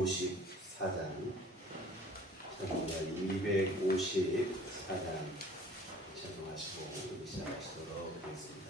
254장, 찬송가 254장 찬송하시고 시작하시도록 하겠습니다.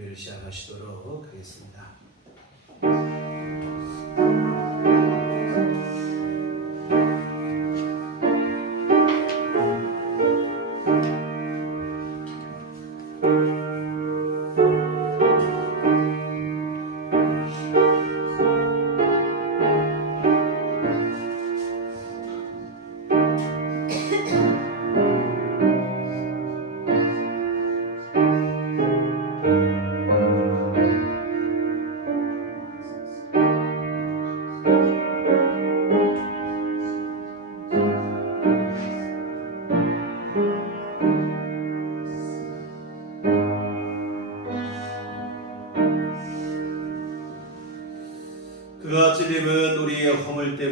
예배를 시작하시도록 하겠습니다.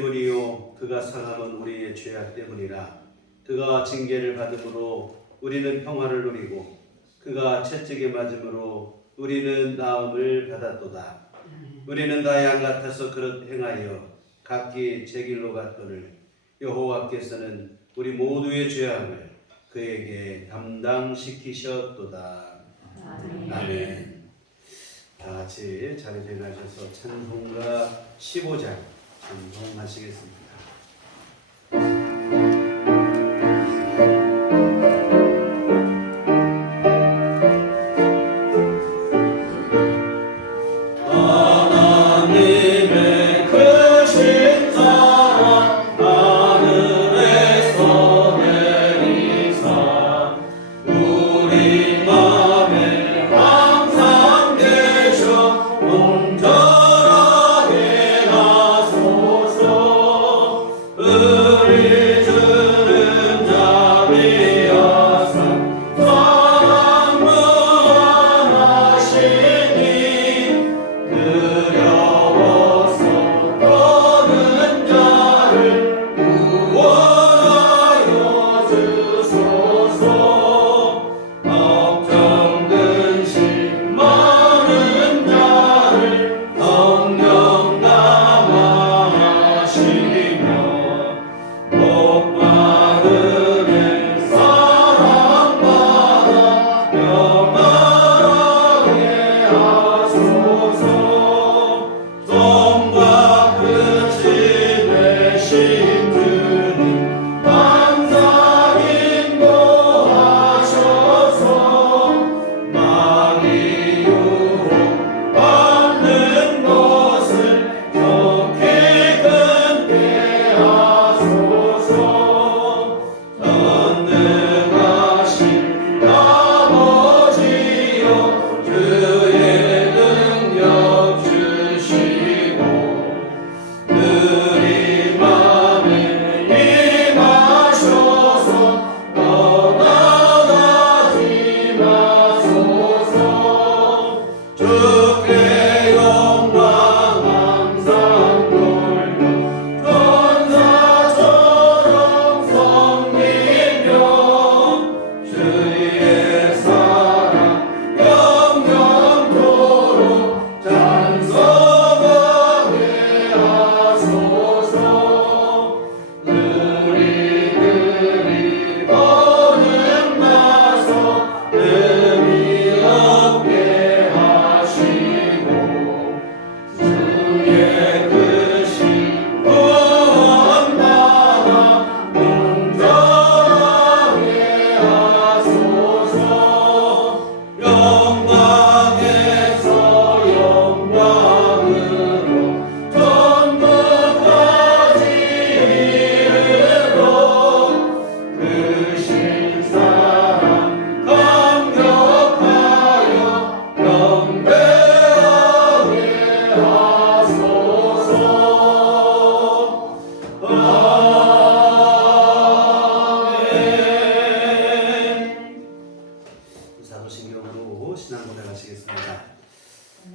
때문이요 그가 상함은 우리의 죄악 때문이라. 그가 징계를 받음으로 우리는 평화를 누리고 그가 채찍에 맞음으로 우리는 나음을 받았도다. 우리는 다 양 같아서 그릇 행하여 각기 제 길로 갔거늘 여호와께서는 우리 모두의 죄악을 그에게 담당시키셨도다. 아멘. 다 같이 자리에 나셔서 찬송가 15장 찬송하시겠습니다.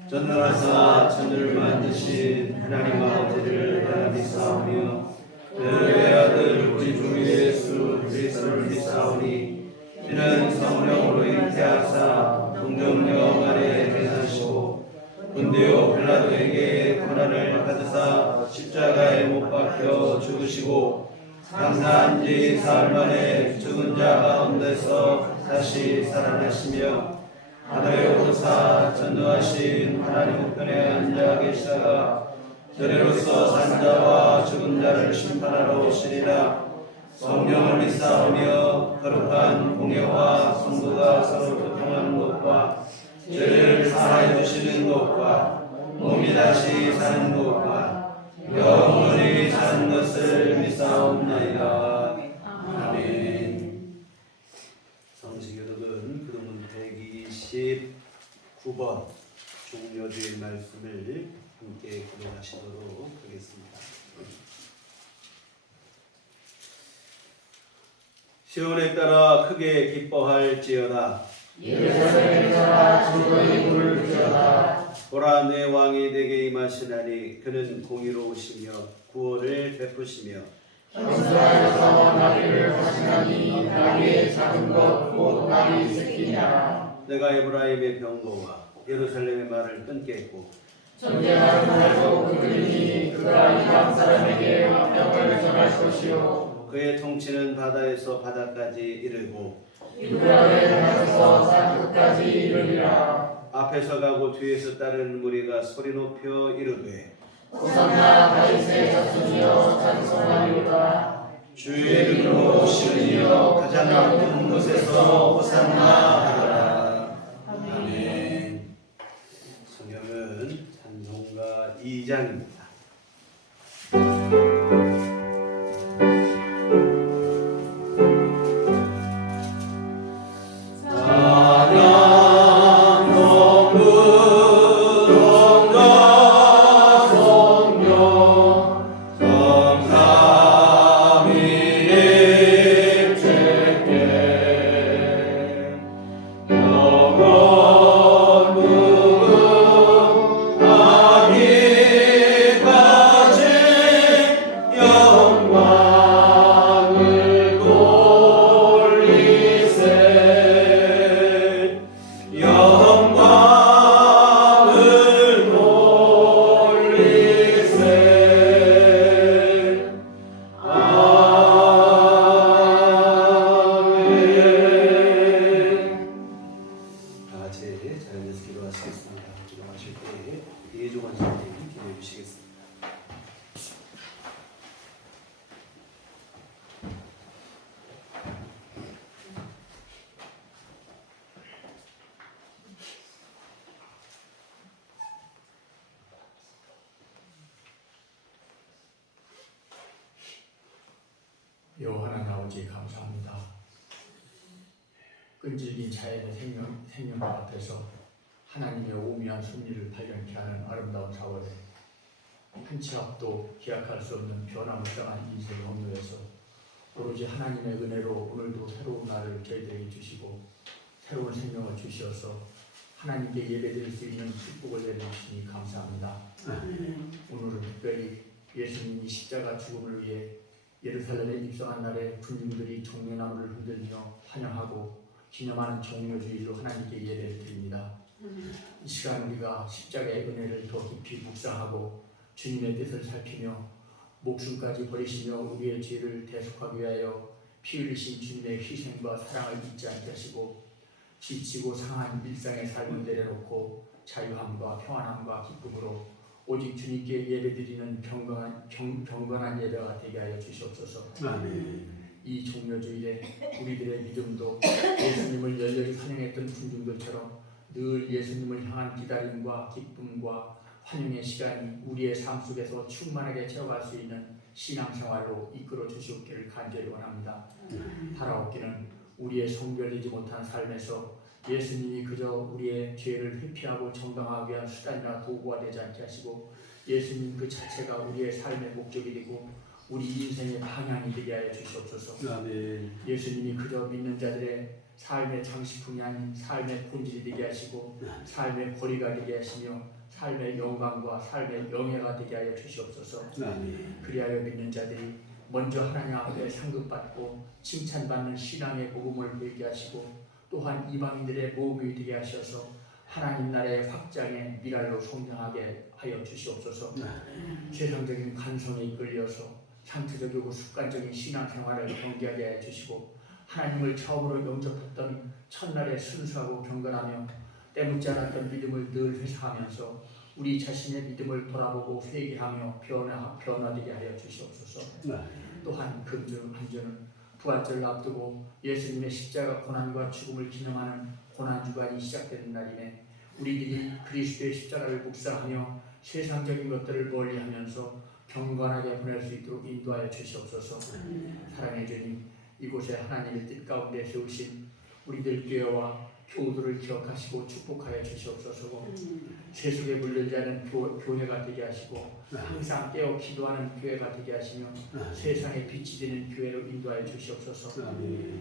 전능하사 천지를 만드신 하나님 아버지를 하나님 믿사오며 그의 아들 우리 주 예수 그리스도를 믿사오니 이는 성령으로 잉태하사 동정녀 마리아에게 나시고 본디오 빌라도에게 고난을 받으사 십자가에 못 박혀 죽으시고 장사한 지 사흘 만에 죽은 자 가운데서 다시 살아나시며 하늘에 오르사 전능하신 하나님 우편에 앉아 계시다가 저리로서 산 자와 죽은 자를 심판하러 오시리라. 성령을 믿사오며 거룩한 공예와 성도가 서로 교통하는 것과 죄를 사하여 주시는 것과 몸이 다시 사는 것과 영원히 사는 것을 믿사옵나이다. 아멘. 성시교독은 그동문 129번 종료주일 말씀을 함께 기도하시도록 하겠습니다. 시온에 따라 크게 기뻐할지어다. 예루살렘에 따라 즐거이 부를지어다. 보라 내 왕이 내게 임하시나니 그는 공의로우시며 구원을 베푸시며 현수하여서 나귀를 하시나니 나귀의 작은 것 곧 나귀 새끼니라. 내가 에브라임의 병거와 예루살렘의 말을 끊겠고 전쟁하는 날도 그들이니 그가 이방 사람에게 화평을 전할 것이요 그의 통치는 바다에서 바다까지 이르고 유브라데 강에서 산 끝까지 이르리라. 앞에서 가고 뒤에서 따르는 무리가 소리 높여 이르되 호산나 다윗의 자손이여 찬송하리로다. 주의 이름으로 오시는 이여 가장 높은 곳에서 호산나 하라. 아멘. 성경은 찬송가 2장입니다. 여호와 하나님 아버지 감사합니다. 끈질긴 자연의 생명력 앞에서 하나님의 오묘한 섭리를 발견케 하는 아름다운 4월에 한 치 앞도 기약할 수 없는 변화무쌍한 인생 업로에서 오로지 하나님의 은혜로 오늘도 새로운 날을 저희들에게 주시고 새로운 생명을 주시어서 하나님께 예배드릴 수 있는 축복을 내려주시니 감사합니다. 오늘은 특별히 예수님이 십자가 죽음을 위해 예루살렘에 입성한 날에 군중들이 종려나무를 흔들며 환영하고 기념하는 종려주일로 하나님께 예배를 드립니다. 이 시간 우리가 십자가의 은혜를 더 깊이 묵상하고 주님의 뜻을 살피며 목숨까지 버리시며 우리의 죄를 대속하기 위하여 피 흘리신 주님의 희생과 사랑을 잊지 않게 하시고 지치고 상한 일상의 삶을 내려놓고 자유함과 평안함과 기쁨으로 오직 주님께 예배드리는 경건한 예배가 되게 하여 주시옵소서. 아멘. 이 종려주일에 우리들의 믿음도 예수님을 열렬히 환영했던 군중들처럼 늘 예수님을 향한 기다림과 기쁨과 환영의 시간이 우리의 삶 속에서 충만하게 채워갈 수 있는 신앙생활로 이끌어 주시옵기를 간절히 원합니다. 바라옵기는 우리의 성결되지 못한 삶에서 예수님이 그저 우리의 죄를 회피하고 정당화하기 위한 수단이나 도구가 되지 않게 하시고 예수님 그 자체가 우리의 삶의 목적이 되고 우리 인생의 방향이 되게 하여 주시옵소서. 아멘. 예수님이 그저 믿는 자들의 삶의 장식품이 아닌 삶의 본질이 되게 하시고 삶의 거리가 되게 하시며 삶의 영광과 삶의 영예가 되게 하여 주시옵소서. 아멘. 그리하여 믿는 자들이 먼저 하나님 앞에 상급받고 칭찬받는 신앙의 복음을 보이게 하시고 또한 이방인들의 모험이 되게 하셔서 하나님 나라의 확장의 미랄로 성장하게 하여 주시옵소서. 세상적인 관성에 이끌려서 상투적이고 습관적인 신앙생활을 경계하게 해 주시고 하나님을 처음으로 영접했던 첫날에 순수하고 경건하며 때묻지 않았던 믿음을 늘 회상하면서 우리 자신의 믿음을 돌아보고 회개하며 변화되게 하여 주시옵소서. 또한 금주 한 주는 부활절을 앞두고 예수님의 십자가 고난과 죽음을 기념하는 고난주간이 시작되는 날이네. 우리들이 그리스도의 십자가를 묵상하며 세상적인 것들을 멀리하면서 경건하게 보낼 수 있도록 인도하여 주시옵소서. 사랑의 주님, 이곳에 하나님의 뜻 가운데 세우신 우리들 교회와 교우들을 기억하시고 축복하여 주시옵소서. 세속에 물들지 않은 교회가 되게 하시고 항상 깨어 기도하는 교회가 되게 하시며 세상에 빛이 되는 교회로 인도하여 주시옵소서.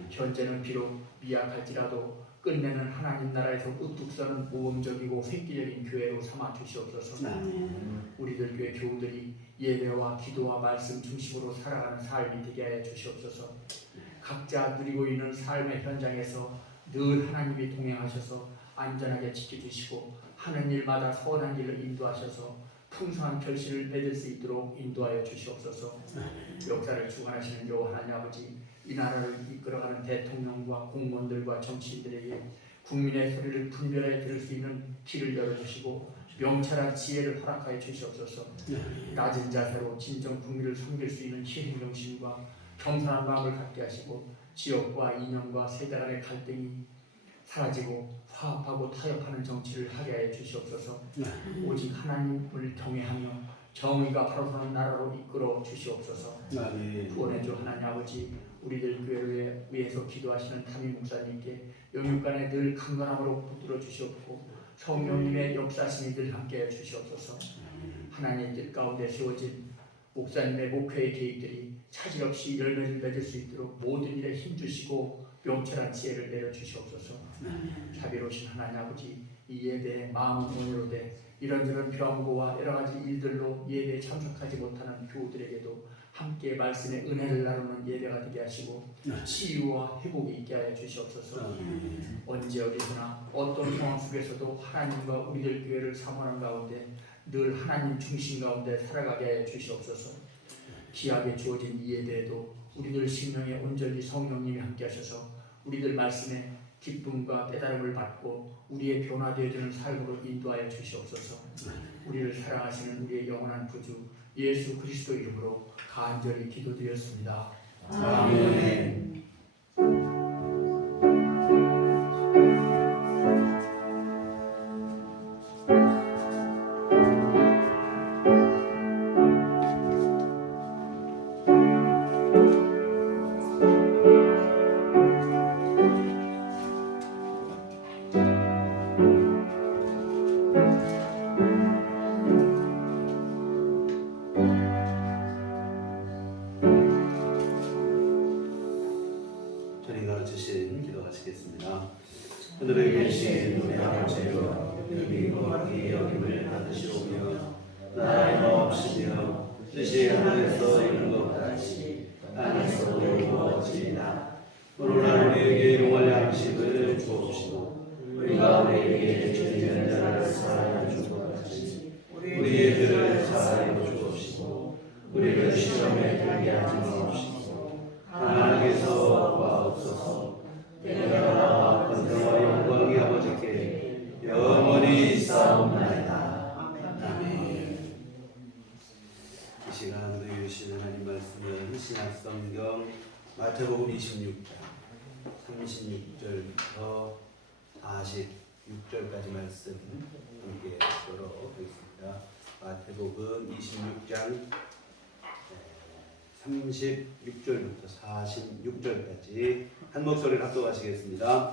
현재는 비록 미약할지라도 끝내는 하나님 나라에서 우뚝 서는 모범적이고 획기적인 교회로 삼아 주시옵소서. 우리들 교회 교우들이 예배와 기도와 말씀 중심으로 살아가는 삶이 되게 하여 주시옵소서. 각자 누리고 있는 삶의 현장에서 늘 하나님이 동행하셔서 안전하게 지켜주시고 하는 일마다 선한 길을 인도하셔서 풍성한 결실을 맺을 수 있도록 인도하여 주시옵소서. 역사를 주관하시는 여호와 하나님 아버지, 이 나라를 이끌어가는 대통령과 공무원들과 정치인들에게 국민의 소리를 분별하여 들을 수 있는 길을 열어주시고 명철한 지혜를 허락하여 주시옵소서. 낮은 자세로 진정 국민을 섬길 수 있는 희생 정신과 겸손한 마음을 갖게 하시고 지역과 이념과 세대 간의 갈등이 사라지고 화합하고 타협하는 정치를 하게 하여 주시옵소서. 오직 하나님을 경외하며 정의가 바로 서는 나라로 이끌어 주시옵소서. 구원의 주 하나님 아버지, 우리들 교회를 위해서 기도하시는 담임 목사님께 영육간에 늘 강건함으로 붙들어 주시옵고 성령님의 역사심이 늘 함께해 주시옵소서. 하나님의 뜻 가운데 세워진 목사님의 목회의 계획들이 차질 없이 열매를 맺을 수 있도록 모든 일에 힘주시고 명철한 지혜를 내려주시옵소서. 자비로우신 하나님 아버지, 이 예배에 마음은 온유로되 이런저런 병고와 여러가지 일들로 예배에 참석하지 못하는 교우들에게도 함께 말씀의 은혜를 나누는 예배가 되게 하시고 치유와 회복이 있게 하여 주시옵소서. 언제 어디서나 어떤 상황 속에서도 하나님과 우리들 교회를 사모하는 가운데 늘 하나님 중심 가운데 살아가게 하여 주시옵소서. 귀하게 주어진 이 예배에도 우리들 심령에 온전히 성령님이 함께 하셔서 우리들 말씀에 기쁨과 깨달음을 받고 우리의 변화되어지는 삶으로 인도하여 주시옵소서. 우리를 사랑하시는 우리의 영원한 구주 예수 그리스도 이름으로 간절히 기도드렸습니다. 아멘. 기도하시겠습니다. 하늘에 계신 우리 아버지여, 이름이 거룩히 여김을 받으시오며 나라의 마옵시며 뜻이 하늘에서 이룬 것 같이 땅에서도 이루어지이다. 오늘날 우리에게 용할 양식을 주옵시고 우리가 우리에게 죄지은 자를 사하여 준 것 같이 우리의 죄를 사하여 주옵시고 우리를 시험에 들게 하지 마옵시고 하나님께서 구하옵소서. 대가와 권세와 영광이 아버지께 영원히 있사옵나이다. 아멘. 이 시간 우리 주신 하나님 말씀은 신약성경 마태복음 26장 36절부터 46절까지 말씀 함께 들어보겠습니다. 마태복음 26장 36절부터 46절까지 한 목소리를 합독하시겠습니다.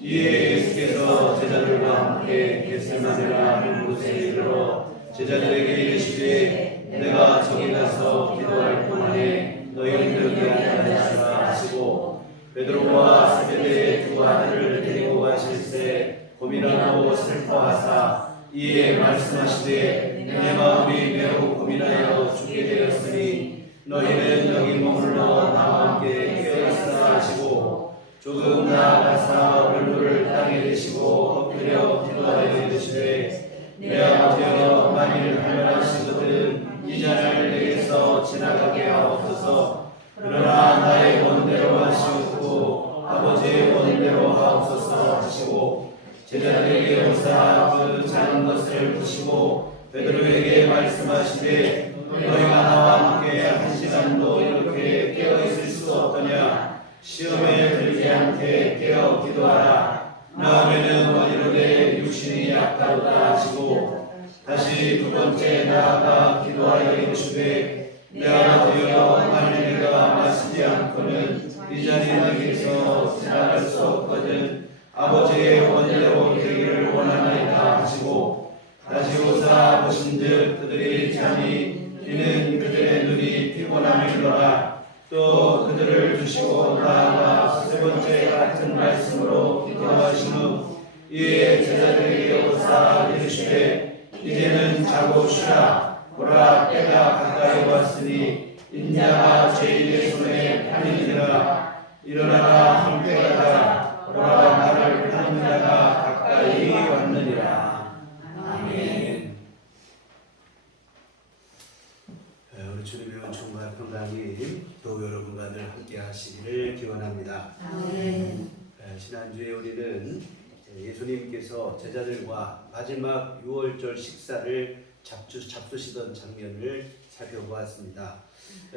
이에 예수께서 제자들과 함께 겟세마네라 한 곳에 이르러 제자들에게 이르시되 내가 저기 가서 기도할 동안에 너희는 여기 앉아있으라 하시고 베드로와 세베대의 두 아들을 데리고 가실새 고민하고 슬퍼하사 이에 말씀하시되 내 마음이 매우 고민하여 죽게 되었으니 너희는 여기 머물러 나와 함께 깨어있으라 하시고 조금 나아가사 얼굴을 땅에 대시고 엎드려 기도하여 이르시되 내 아버지여 만일 할만하시거든 이 잔을 내게서 지나가게 하옵소서. 그러나 나의 원대로 하시옵고 아버지의 원대로 하옵소서 하시고 제자들에게 오사 그 작은 것을 부시고 베드로에게 말씀하시되 너희가 나와 함께 한 시간도 이렇게 깨어있을 수 없더냐. 시험에 들지 않게 깨어 기도하라. 마음에는 원이로되 육신이 약하도다 하시고 다시 두 번째 나아가 기도하여 이르시되 내 아버지여 만일 내가 마시지 않고는 이 잔이 너희에게서 지나갈 수 없거든 아버지의 원대로 되기를 원하나이다 하시고 다시 오사 보신즉 그들이 잔이 이는 그들의 눈이 피곤함이로라. 또 그들을 두시고 나아가 세 번째 같은 말씀으로 기도하신 후 이에 제자들에게 오사 이르시되 이제는 자고 쉬라. 보라 때가 가까이 왔으니 인자가 죄인의 손에 팔리니라. 일어나라 함께 가자. 보라 나를 파는 자가 가까이 왔느니라. 아멘. 우리 주님의 은총과 평강이 또 여러분과 늘 함께 하시기를 기원합니다. 아멘. 지난주에 우리는 예수님께서 제자들과 마지막 6월절 식사를 잡수시던 장면을 살펴보았습니다.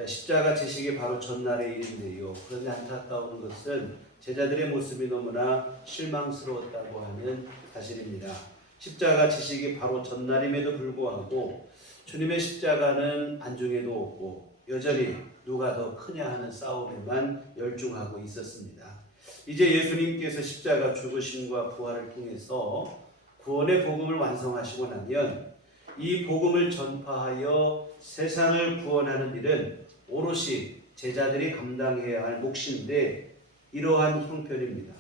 십자가 지식이 바로 전날의 일인데요. 그런데 안타까운 것은 제자들의 모습이 너무나 실망스러웠다고 하는 사실입니다. 십자가 지식이 바로 전날임에도 불구하고 주님의 십자가는 안중에도 없고 여전히 누가 더 크냐 하는 싸움에만 열중하고 있었습니다. 이제 예수님께서 십자가 죽으심과 부활을 통해서 구원의 복음을 완성하시고 나면 이 복음을 전파하여 세상을 구원하는 일은 오롯이 제자들이 감당해야 할 몫인데 이러한 형편입니다.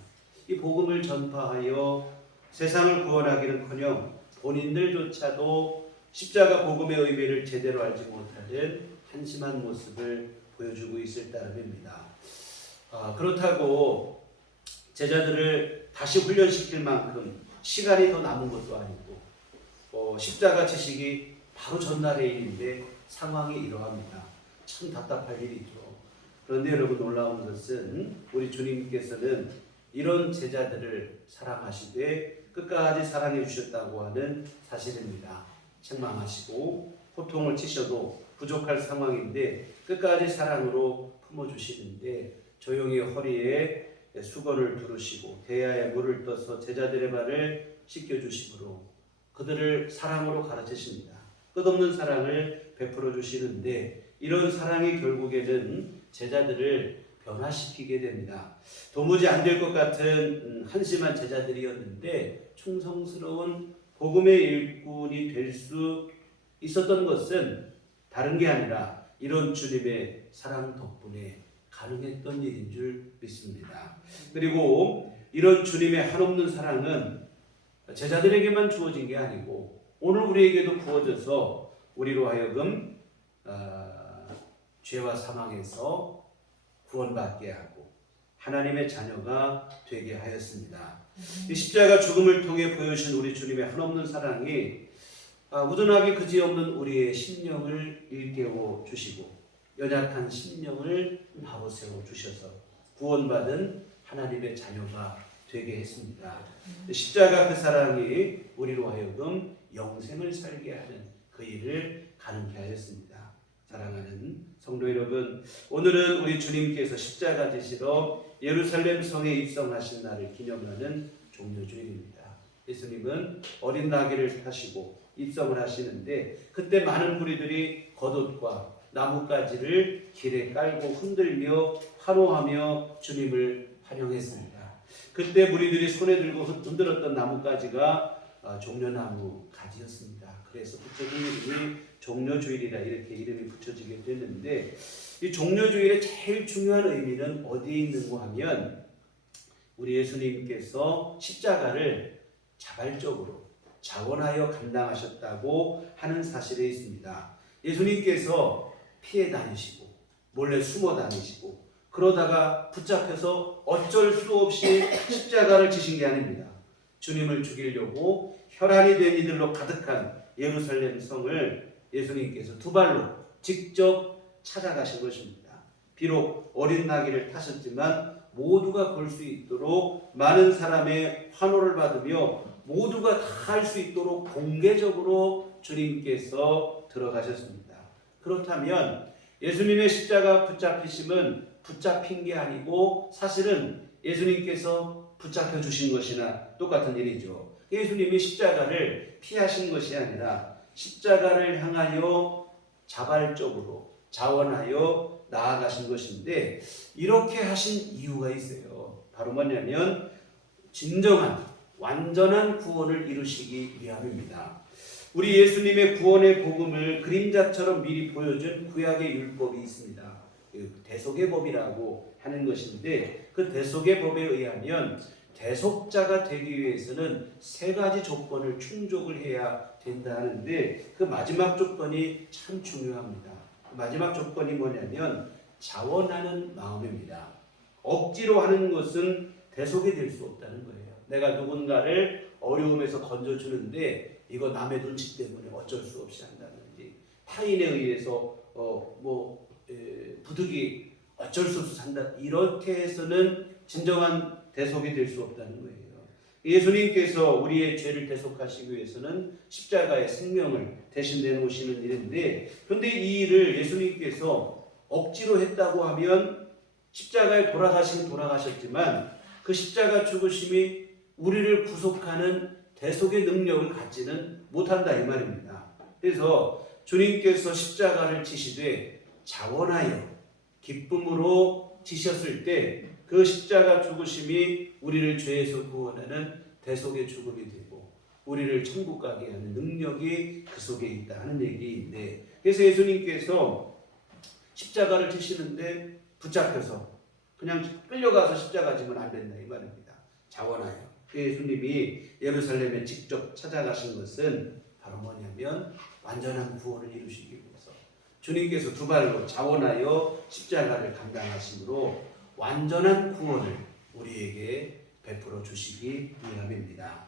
이 복음을 전파하여 세상을 구원하기는커녕 본인들조차도 십자가 복음의 의미를 제대로 알지 못하는 한심한 모습을 보여주고 있을 따름입니다. 그렇다고 제자들을 다시 훈련시킬 만큼 시간이 더 남은 것도 아니고 십자가 지식이 바로 전날의 일인데 상황이 이러합니다. 참 답답할 일이죠. 그런데 여러분 놀라운 것은 우리 주님께서는 이런 제자들을 사랑하시되 끝까지 사랑해 주셨다고 하는 사실입니다. 책망하시고 호통을 치셔도 부족할 상황인데 끝까지 사랑으로 품어주시는데 조용히 허리에 수건을 두르시고 대야에 물을 떠서 제자들의 발을 씻겨주심으로 그들을 사랑으로 가르치십니다. 끝없는 사랑을 베풀어 주시는데 이런 사랑이 결국에는 제자들을 변화시키게 됩니다. 도무지 안 될 것 같은 한심한 제자들이었는데 충성스러운 복음의 일꾼이 될 수 있었던 것은 다른 게 아니라 이런 주님의 사랑 덕분에 가능했던 일인 줄 믿습니다. 그리고 이런 주님의 한없는 사랑은 제자들에게만 주어진 게 아니고 오늘 우리에게도 부어져서 우리로 하여금 죄와 사망에서 구원받게 하고 하나님의 자녀가 되게 하였습니다. 이 십자가 죽음을 통해 보여주신 우리 주님의 한없는 사랑이 우둔하게 그지없는 우리의 심령을 일깨워 주시고 연약한 심령을 바로 세워 주셔서 구원받은 하나님의 자녀가 되게 했습니다. 십자가 그 사랑이 우리로 하여금 영생을 살게 하는 그 일을 가능케 하였습니다. 사랑하는 성도 여러분, 오늘은 우리 주님께서 십자가 지시러 예루살렘 성에 입성하신 날을 기념하는 종려주일입니다. 예수님은 어린 나귀를 타시고 입성을 하시는데 그때 많은 무리들이 겉옷과 나뭇가지를 길에 깔고 흔들며 환호하며 주님을 환영했습니다. 그때 무리들이 손에 들고 흔들었던 나뭇가지가 종려나무 가지였습니다. 그래서 붙여진 이름이 종려주일이라 이렇게 이름이 붙여지게 됐는데 이 종려주일의 제일 중요한 의미는 어디에 있는가 하면 우리 예수님께서 십자가를 자발적으로 자원하여 감당하셨다고 하는 사실에 있습니다. 예수님께서 피해 다니시고 몰래 숨어 다니시고 그러다가 붙잡혀서 어쩔 수 없이 십자가를 지신 게 아닙니다. 주님을 죽이려고 혈안이 된 이들로 가득한 예루살렘 성을 예수님께서 두 발로 직접 찾아가신 것입니다. 비록 어린 나귀를 타셨지만 모두가 볼 수 있도록 많은 사람의 환호를 받으며 모두가 다 할 수 있도록 공개적으로 주님께서 들어가셨습니다. 그렇다면 예수님의 십자가 붙잡히심은 붙잡힌 게 아니고 사실은 예수님께서 붙잡혀 주신 것이나 똑같은 일이죠. 예수님이 십자가를 피하신 것이 아니라 십자가를 향하여 자발적으로 자원하여 나아가신 것인데 이렇게 하신 이유가 있어요. 바로 뭐냐면 진정한 완전한 구원을 이루시기 위함입니다. 우리 예수님의 구원의 복음을 그림자처럼 미리 보여준 구약의 율법이 있습니다. 대속의 법이라고 하는 것인데, 그 대속의 법에 의하면 대속자가 되기 위해서는 세 가지 조건을 충족을 해야 된다 하는데, 그 마지막 조건이 참 중요합니다. 그 마지막 조건이 뭐냐면 자원하는 마음입니다. 억지로 하는 것은 대속이 될 수 없다는 거예요. 내가 누군가를 어려움에서 건져주는데 이거 남의 눈치 때문에 어쩔 수 없이 한다든지, 타인에 의해서 부득이 어쩔 수 없이 산다, 이렇게 해서는 진정한 대속이 될 수 없다는 거예요. 예수님께서 우리의 죄를 대속하시기 위해서는 십자가의 생명을 대신 내놓으시는 일인데, 그런데 이 일을 예수님께서 억지로 했다고 하면 십자가에 돌아가셨지만 그 십자가 죽으심이 우리를 구속하는 대속의 능력을 갖지는 못한다 이 말입니다. 그래서 주님께서 십자가를 지시되 자원하여 기쁨으로 지셨을 때 그 십자가 죽으심이 우리를 죄에서 구원하는 대속의 죽음이 되고 우리를 천국 가게 하는 능력이 그 속에 있다 하는 얘기인데, 그래서 예수님께서 십자가를 지시는데 붙잡혀서 그냥 끌려가서 십자가 지면 안 된다 이 말입니다. 자원하여. 예수님이 예루살렘에 직접 찾아가신 것은 바로 뭐냐면 완전한 구원을 이루시기 위해서 주님께서 두 발로 자원하여 십자가를 감당하심으로 완전한 구원을 우리에게 베풀어 주시기 위함입니다.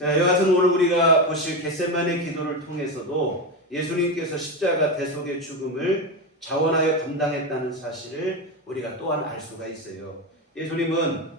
여하튼 오늘 우리가 보실 겟세마네 기도를 통해서도 예수님께서 십자가 대속의 죽음을 자원하여 감당했다는 사실을 우리가 또한 알 수가 있어요. 예수님은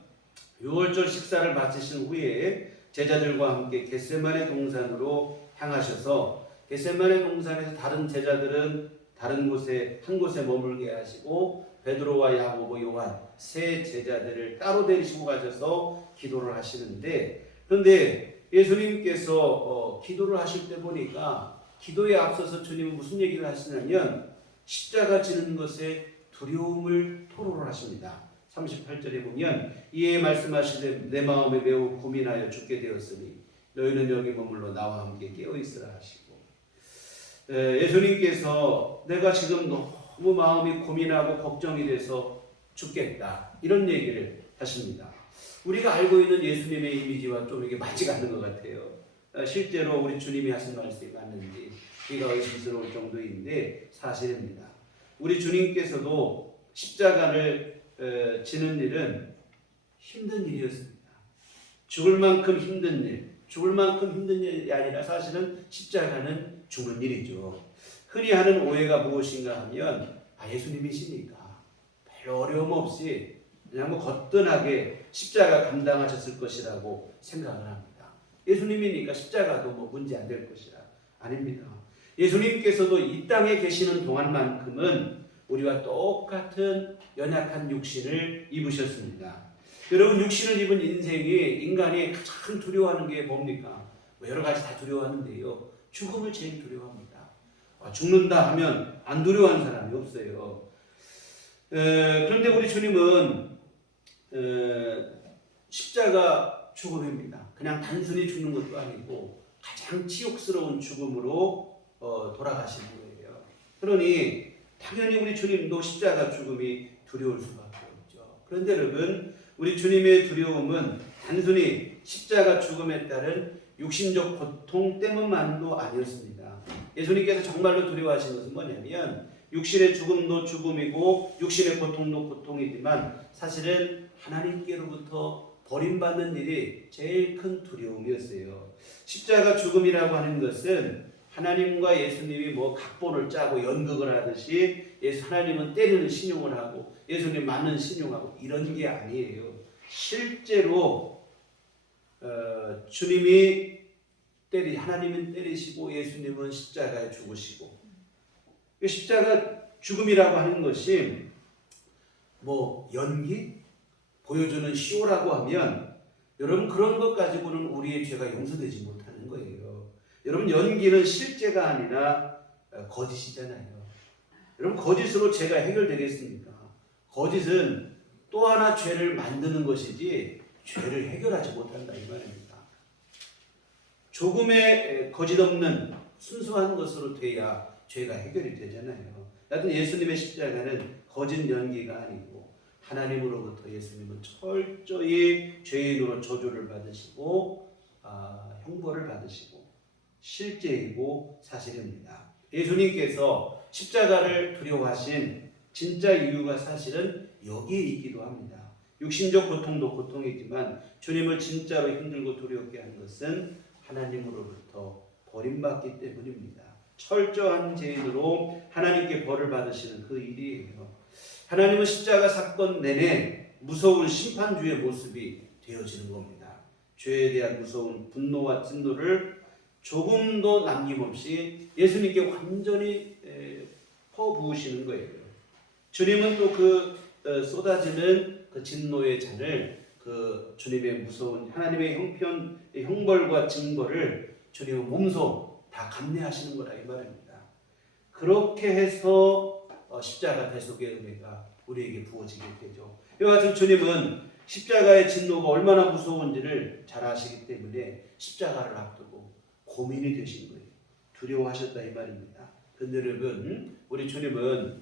유월절 식사를 마치신 후에 제자들과 함께 겟세마네 동산으로 향하셔서 겟세마네 동산에서 다른 제자들은 다른 곳에 한 곳에 머물게 하시고 베드로와 야고보, 요한 세 제자들을 따로 데리시고 가셔서 기도를 하시는데, 그런데 예수님께서 기도를 하실 때 보니까 기도에 앞서서 주님은 무슨 얘기를 하시냐면 십자가 지는 것에 두려움을 토로를 하십니다. 38절에 보면 이에 말씀하시되 내 마음에 매우 고민하여 죽게 되었으니 너희는 여기 머물러 나와 함께 깨어있으라 하시고, 예수님께서 내가 지금 너무 마음이 고민하고 걱정이 돼서 죽겠다 이런 얘기를 하십니다. 우리가 알고 있는 예수님의 이미지와 좀 이게 맞지가 않는 것 같아요. 실제로 우리 주님이 하신 말씀이 맞는지 귀가 의심스러울 정도인데 사실입니다. 우리 주님께서도 십자가를 지는 일은 힘든 일이었습니다. 죽을 만큼 힘든 일, 죽을 만큼 힘든 일이 아니라 사실은 십자가는 죽는 일이죠. 흔히 하는 오해가 무엇인가 하면 예수님이시니까 별 어려움 없이 그냥 거뜬하게 십자가 감당하셨을 것이라고 생각을 합니다. 예수님이니까 십자가도 문제 안 될 것이라. 아닙니다. 예수님께서도 이 땅에 계시는 동안만큼은 우리와 똑같은 연약한 육신을 입으셨습니다. 여러분, 육신을 입은 인생이 인간이 가장 두려워하는 게 뭡니까? 여러 가지 다 두려워하는데요, 죽음을 제일 두려워합니다. 죽는다 하면 안 두려워하는 사람이 없어요. 그런데 우리 주님은 십자가 죽음입니다. 그냥 단순히 죽는 것도 아니고 가장 치욕스러운 죽음으로 돌아가신 거예요. 그러니 당연히 우리 주님도 십자가 죽음이 두려울 수밖에 없죠. 그런데 여러분, 우리 주님의 두려움은 단순히 십자가 죽음에 따른 육신적 고통 때문만도 아니었습니다. 예수님께서 정말로 두려워하신 것은 뭐냐면 육신의 죽음도 죽음이고 육신의 고통도 고통이지만 사실은 하나님께로부터 버림받는 일이 제일 큰 두려움이었어요. 십자가 죽음이라고 하는 것은 하나님과 예수님이 각본을 짜고 연극을 하듯이 하나님은 때리는 신용을 하고 예수님 맞는 신용하고 이런 게 아니에요. 실제로 주님이 하나님은 때리시고 예수님은 십자가에 죽으시고, 십자가 죽음이라고 하는 것이 연기? 보여주는 쇼라고 하면 여러분, 그런 것 가지고는 우리의 죄가 용서되지 못하는 거예요. 여러분, 연기는 실제가 아니라 거짓이잖아요. 여러분, 거짓으로 죄가 해결되겠습니까? 거짓은 또 하나 죄를 만드는 것이지 죄를 해결하지 못한다 이 말입니다. 조금의 거짓 없는 순수한 것으로 돼야 죄가 해결이 되잖아요. 하여튼 예수님의 십자가는 거짓 연기가 아니고 하나님으로부터 예수님은 철저히 죄인으로 저주를 받으시고 형벌을 받으시고 실제이고 사실입니다. 예수님께서 십자가를 두려워하신 진짜 이유가 사실은 여기에 있기도 합니다. 육신적 고통도 고통이지만 주님을 진짜로 힘들고 두렵게 한 것은 하나님으로부터 버림받기 때문입니다. 철저한 죄인으로 하나님께 벌을 받으시는 그 일이에요. 하나님은 십자가 사건 내내 무서운 심판주의 모습이 되어지는 겁니다. 죄에 대한 무서운 분노와 진노를 조금도 남김없이 예수님께 완전히 퍼부으시는 거예요. 주님은 또 그 쏟아지는 그 진노의 잔을 그 주님의 무서운 하나님의 형벌과 징벌을 주님은 몸소 다 감내하시는 거라 이 말입니다. 그렇게 해서 십자가 대속의 은혜가 우리에게 부어지게 되죠. 이와 같은 주님은 십자가의 진노가 얼마나 무서운지를 잘 아시기 때문에 십자가를 앞두고 고민이 되신 거예요. 두려워하셨다 이 말입니다. 근데 여러분, 우리 주님은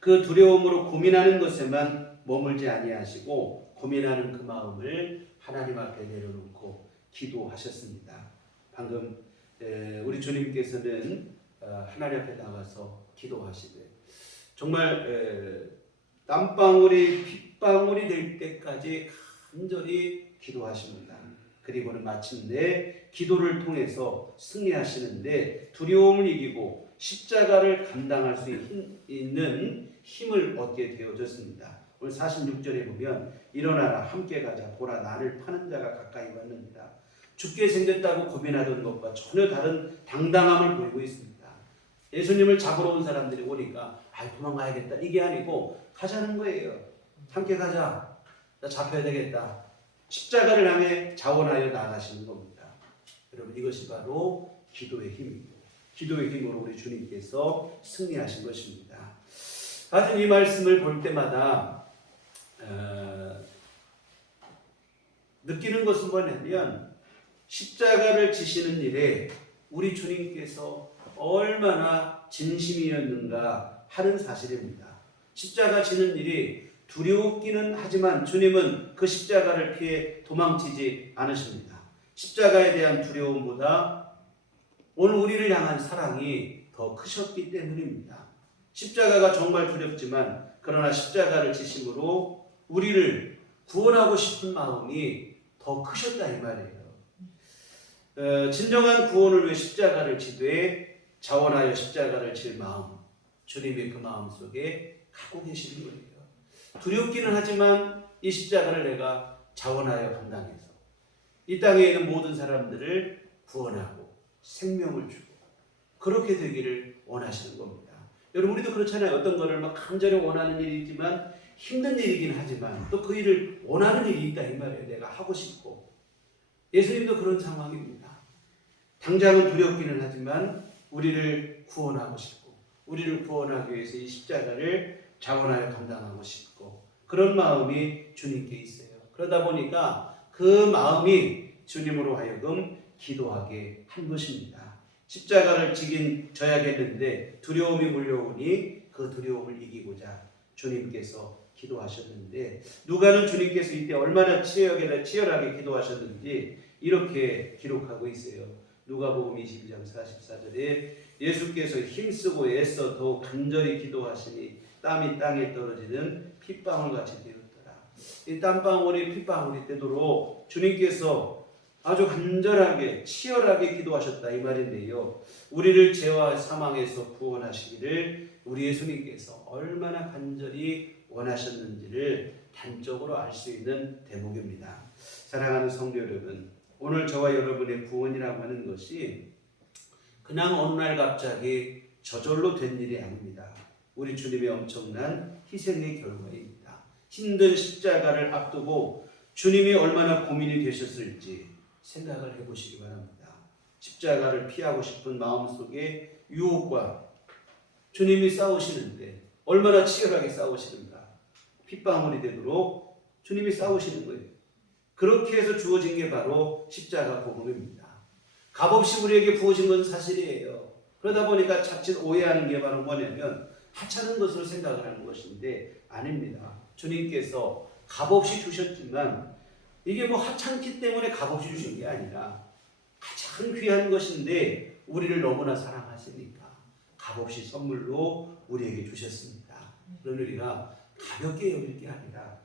그 두려움으로 고민하는 것에만 머물지 아니하시고 고민하는 그 마음을 하나님 앞에 내려놓고 기도하셨습니다. 방금 우리 주님께서는 하나님 앞에 나가서 기도하시되 정말 땀방울이 핏방울이 될 때까지 간절히 기도하십니다. 그리고는 마침내 기도를 통해서 승리하시는데 두려움을 이기고 십자가를 감당할 수 있는 힘을 얻게 되어졌습니다. 오늘 46절에 보면 일어나라 함께 가자 보라 나를 파는 자가 가까이 왔느니라. 죽게 생겼다고 고민하던 것과 전혀 다른 당당함을 보이고 있습니다. 예수님을 잡으러 온 사람들이 오니까 도망가야겠다 이게 아니고 가자는 거예요. 함께 가자. 나 잡혀야 되겠다. 십자가를 향해 자원하여 나아가시는 겁니다. 여러분 이것이 바로 기도의 힘이고 기도의 힘으로 우리 주님께서 승리하신 것입니다. 하여튼 이 말씀을 볼 때마다 느끼는 것은 뭐냐면 십자가를 지시는 일에 우리 주님께서 얼마나 진심이었는가 하는 사실입니다. 십자가 지는 일이 두렵기는 하지만 주님은 그 십자가를 피해 도망치지 않으십니다. 십자가에 대한 두려움보다 오늘 우리를 향한 사랑이 더 크셨기 때문입니다. 십자가가 정말 두렵지만 그러나 십자가를 지심으로 우리를 구원하고 싶은 마음이 더 크셨다 이 말이에요. 진정한 구원을 위해 십자가를 지되 자원하여 십자가를 질 마음, 주님의 그 마음 속에 갖고 계시는 거예요. 두렵기는 하지만 이 십자가를 내가 자원하여 감당해서 이 땅에 있는 모든 사람들을 구원하고 생명을 주고 그렇게 되기를 원하시는 겁니다. 여러분 우리도 그렇잖아요. 어떤 거를 막 간절히 원하는 일이 있지만 힘든 일이긴 하지만 또 그 일을 원하는 일이 있다 이 말이에요. 내가 하고 싶고 예수님도 그런 상황입니다. 당장은 두렵기는 하지만 우리를 구원하고 싶고 우리를 구원하기 위해서 이 십자가를 자원하여 감당하고 싶고 그런 마음이 주님께 있어요. 그러다 보니까 그 마음이 주님으로 하여금 기도하게 한 것입니다. 십자가를 져야겠는데 두려움이 몰려오니 그 두려움을 이기고자 주님께서 기도하셨는데 누가는 주님께서 이때 얼마나 치열하게 기도하셨는지 이렇게 기록하고 있어요. 누가복음 22장 44절에 예수께서 힘쓰고 애써 더욱 간절히 기도하시니 땀이 땅에 떨어지는 핏방울같이 되었더라. 이 땀방울이 핏방울이 되도록 주님께서 아주 간절하게 치열하게 기도하셨다 이 말인데요. 우리를 죄와 사망에서 구원하시기를 우리 예수님께서 얼마나 간절히 원하셨는지를 단적으로 알 수 있는 대목입니다. 사랑하는 성도 여러분, 오늘 저와 여러분의 구원이라고 하는 것이 그냥 어느 날 갑자기 저절로 된 일이 아닙니다. 우리 주님의 엄청난 희생의 결과입니다. 힘든 십자가를 앞두고 주님이 얼마나 고민이 되셨을지 생각을 해보시기 바랍니다. 십자가를 피하고 싶은 마음속에 유혹과 주님이 싸우시는데 얼마나 치열하게 싸우시는가. 핏방울이 되도록 주님이 싸우시는 거예요. 그렇게 해서 주어진 게 바로 십자가 복음입니다. 값없이 우리에게 부어진 건 사실이에요. 그러다 보니까 자칫 오해하는 게 바로 뭐냐면 하찮은 것으로 생각을 하는 것인데 아닙니다. 주님께서 값없이 주셨지만 이게 뭐 하찮기 때문에 값없이 주신 게 아니라 가장 귀한 것인데 우리를 너무나 사랑하시니까 값없이 선물로 우리에게 주셨습니다. 그럼 우리가 가볍게 여길 게 아니라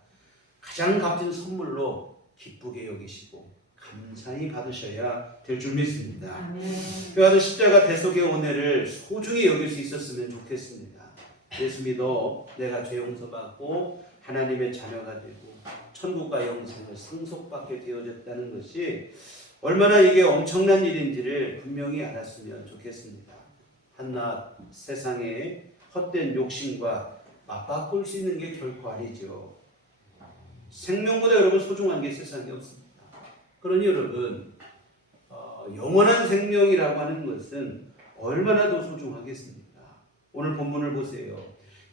가장 값진 선물로 기쁘게 여기시고 감사히 받으셔야 될 줄 믿습니다. 그래서 십자가 대속의 은혜를 소중히 여길 수 있었으면 좋겠습니다. 예수 믿어 내가 죄 용서받고 하나님의 자녀가 되고 천국과 영생을 상속받게 되어졌다는 것이 얼마나 이게 엄청난 일인지를 분명히 알았으면 좋겠습니다. 한낱 세상의 헛된 욕심과 맞바꿀 수 있는 게 결코 아니죠. 생명보다 여러분 소중한 게 세상에 없습니다. 그러니 여러분 영원한 생명이라고 하는 것은 얼마나 더 소중하겠습니까? 오늘 본문을 보세요.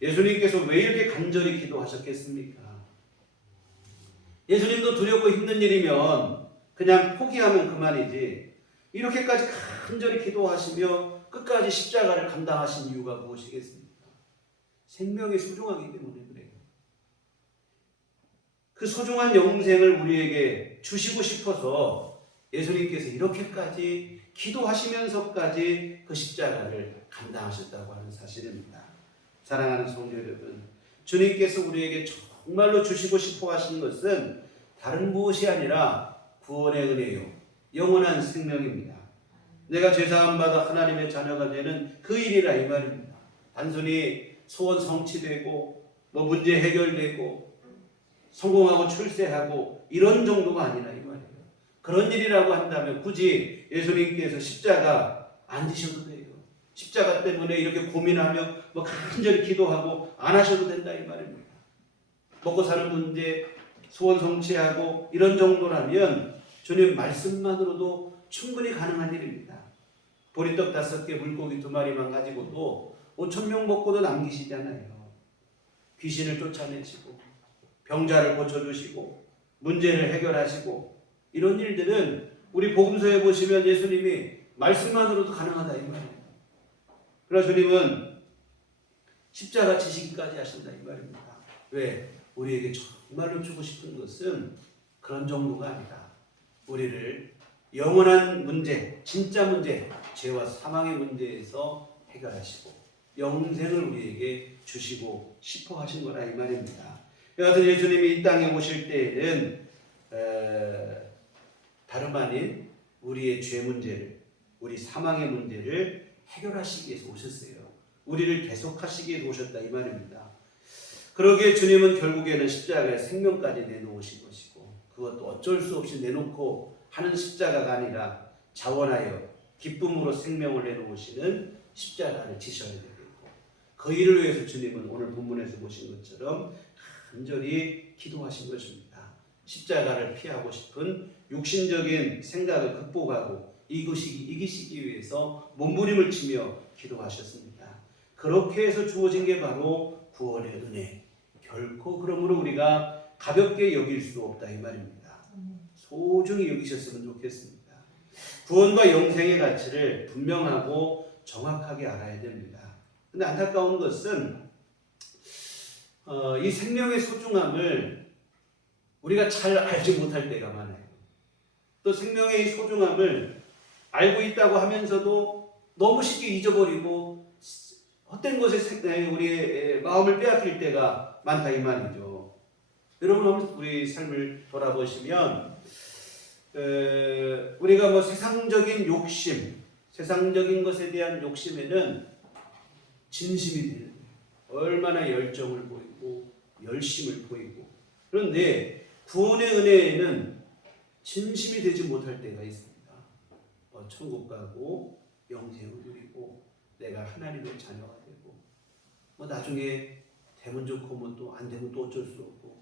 예수님께서 왜 이렇게 간절히 기도하셨겠습니까? 예수님도 두렵고 힘든 일이면 그냥 포기하면 그만이지 이렇게까지 간절히 기도하시며 끝까지 십자가를 감당하신 이유가 무엇이겠습니까? 생명이 소중하기 때문에 그래요. 그 소중한 영생을 우리에게 주시고 싶어서 예수님께서 이렇게까지 기도하시면서까지 그 십자가를 감당하셨다고 하는 사실입니다. 사랑하는 성도 여러분, 주님께서 우리에게 정말로 주시고 싶어 하시는 것은 다른 무엇이 아니라 구원의 은혜요, 영원한 생명입니다. 내가 죄사함 받아 하나님의 자녀가 되는 그 일이라 이 말입니다. 단순히 소원 성취되고 뭐 문제 해결되고 성공하고 출세하고 이런 정도가 아니라 이 말이에요. 그런 일이라고 한다면 굳이 예수님께서 십자가 안 지셔도 돼요. 십자가 때문에 이렇게 고민하며 뭐 간절히 기도하고 안 하셔도 된다 이 말입니다. 먹고 사는 문제, 소원 성취하고 이런 정도라면 주님 말씀만으로도 충분히 가능한 일입니다. 보리떡 5개, 물고기 2마리만 가지고도 5,000명 먹고도 남기시잖아요. 귀신을 쫓아내시고 병자를 고쳐주시고 문제를 해결하시고 이런 일들은 우리 복음서에 보시면 예수님이 말씀만으로도 가능하다 이 말이에요. 그러나 주님은 십자가 지시기까지 하신다 이 말입니다. 왜? 우리에게 정말로 주고 싶은 것은 그런 정도가 아니라 우리를 영원한 문제, 진짜 문제, 죄와 사망의 문제에서 해결하시고 영생을 우리에게 주시고 싶어 하신 거라 이 말입니다. 여하튼 예수님이 이 땅에 오실 때에는 다름 아닌 우리의 죄 문제를, 우리 사망의 문제를 해결하시기 위해서 오셨어요. 우리를 대속하시기 위해서 오셨다 이 말입니다. 그러기에 주님은 결국에는 십자가에 생명까지 내놓으신 것이고 그것도 어쩔 수 없이 내놓고 하는 십자가가 아니라 자원하여 기쁨으로 생명을 내놓으시는 십자가를 지셔야 되겠고 그 일을 위해서 주님은 오늘 본문에서 보신 것처럼 간절히 기도하신 것입니다. 십자가를 피하고 싶은 육신적인 생각을 극복하고 이기시기 위해서 몸부림을 치며 기도하셨습니다. 그렇게 해서 주어진 게 바로 구원의 은혜. 결코 그러므로 우리가 가볍게 여길 수 없다 이 말입니다. 소중히 여기셨으면 좋겠습니다. 구원과 영생의 가치를 분명하고 정확하게 알아야 됩니다. 근데 안타까운 것은 이 생명의 소중함을 우리가 잘 알지 못할 때가 많아요. 또 생명의 소중함을 알고 있다고 하면서도 너무 쉽게 잊어버리고 헛된 것에 우리의 마음을 빼앗길 때가 많다 이 말이죠. 여러분 우리 삶을 돌아보시면 우리가 뭐 세상적인 욕심, 세상적인 것에 대한 욕심에는 진심이 되는 거예요. 얼마나 열정을 보이고 열심을 보이고 그런데 구원의 은혜에는 진심이 되지 못할 때가 있습니다. 천국 가고 영생을 누리고 내가 하나님의 자녀가 되고 뭐 나중에 되면 좋고 뭐 또 안 되면 또 어쩔 수 없고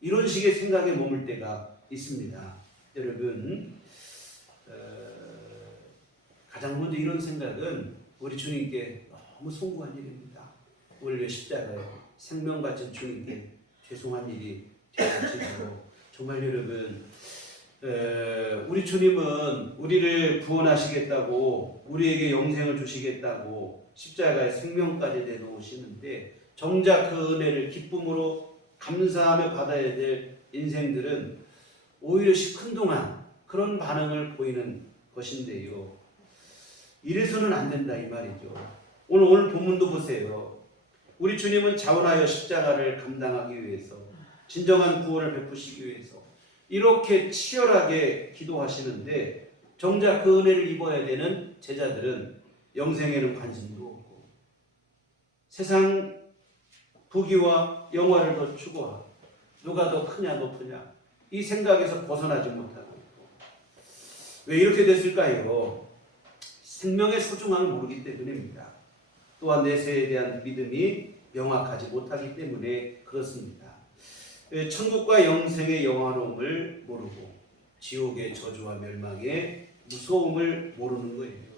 이런 식의 생각에 머물 때가 있습니다. 여러분 가장 먼저 이런 생각은 우리 주님께 너무 송구한 일입니다. 우리 왜 십자가에 생명 바친 주님께 죄송한 일이 되어지고 정말 여러분 우리 주님은 우리를 구원하시겠다고 우리에게 영생을 주시겠다고 십자가에 생명까지 내놓으시는데 정작 그 은혜를 기쁨으로 감사하며 받아야 될 인생들은 오히려 시큰둥한 그런 반응을 보이는 것인데요. 이래서는 안 된다 이 말이죠. 오늘 본문도 보세요. 우리 주님은 자원하여 십자가를 감당하기 위해서 진정한 구원을 베푸시기 위해서 이렇게 치열하게 기도하시는데 정작 그 은혜를 입어야 되는 제자들은 영생에는 관심도 없고 세상 부귀와 영화를 더 추구하고 누가 더 크냐 높으냐 이 생각에서 벗어나지 못하고 있고 왜 이렇게 됐을까요? 생명의 소중함을 모르기 때문입니다. 또한 내세에 대한 믿음이 명확하지 못하기 때문에 그렇습니다. 천국과 영생의 영화로움을 모르고 지옥의 저주와 멸망의 무서움을 모르는 거예요.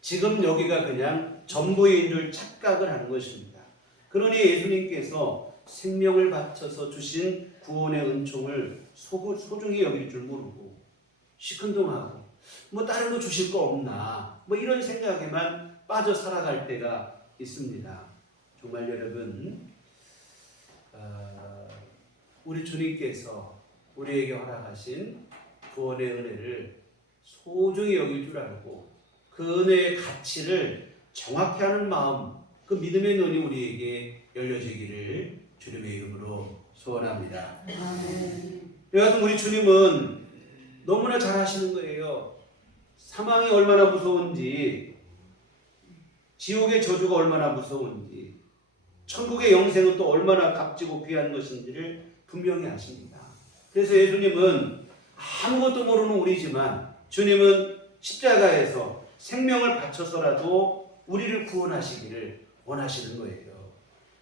지금 여기가 그냥 전부인 줄 착각을 하는 것입니다. 그러니 예수님께서 생명을 바쳐서 주신 구원의 은총을 소중히 여길 줄 모르고 시큰둥하고 뭐 다른 거 주실 거 없나 뭐 이런 생각에만 빠져 살아갈 때가 있습니다. 정말 여러분 우리 주님께서 우리에게 허락하신 구원의 은혜를 소중히 여길 줄 알고 그 은혜의 가치를 정확히 하는 마음 그 믿음의 눈이 우리에게 열려지기를 주님의 이름으로 소원합니다. 여하튼 우리 주님은 너무나 잘 하시는 거예요. 사망이 얼마나 무서운지 지옥의 저주가 얼마나 무서운지 천국의 영생은 또 얼마나 값지고 귀한 것인지를 분명히 아십니다. 그래서 예수님은 아무것도 모르는 우리지만 주님은 십자가에서 생명을 바쳐서라도 우리를 구원하시기를 원하시는 거예요.